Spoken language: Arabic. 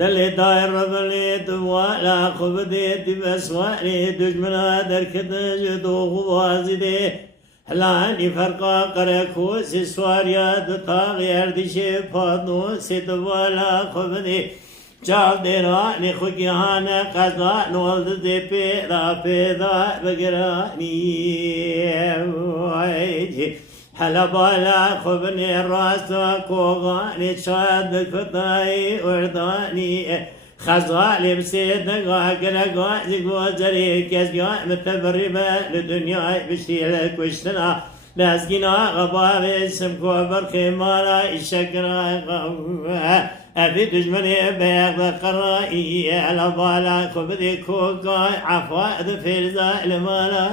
دلي داير بليت ولا خبديت بسواري دجمنا دركت جدو غوازدي هلاني فرقا قركوس سواريا دطاغ يردشي فادو سيد ولا خبدي جال ديراني خجيهانا قزا نولد دي بيدا بقراني ويجي هلا بالا خبني راسا كوغاني شاد كتاي ورداني خزالي بسيدنا قاقنا قاعد قوزري كيس قاعد متبربة لدنيا بشيلك وشتنا لازقنا غباب اسم كوبر خمالا الشكرا أبي دجمني بيغ قرائي على بالا خبدي كوكا عفوا ذفير زال مالا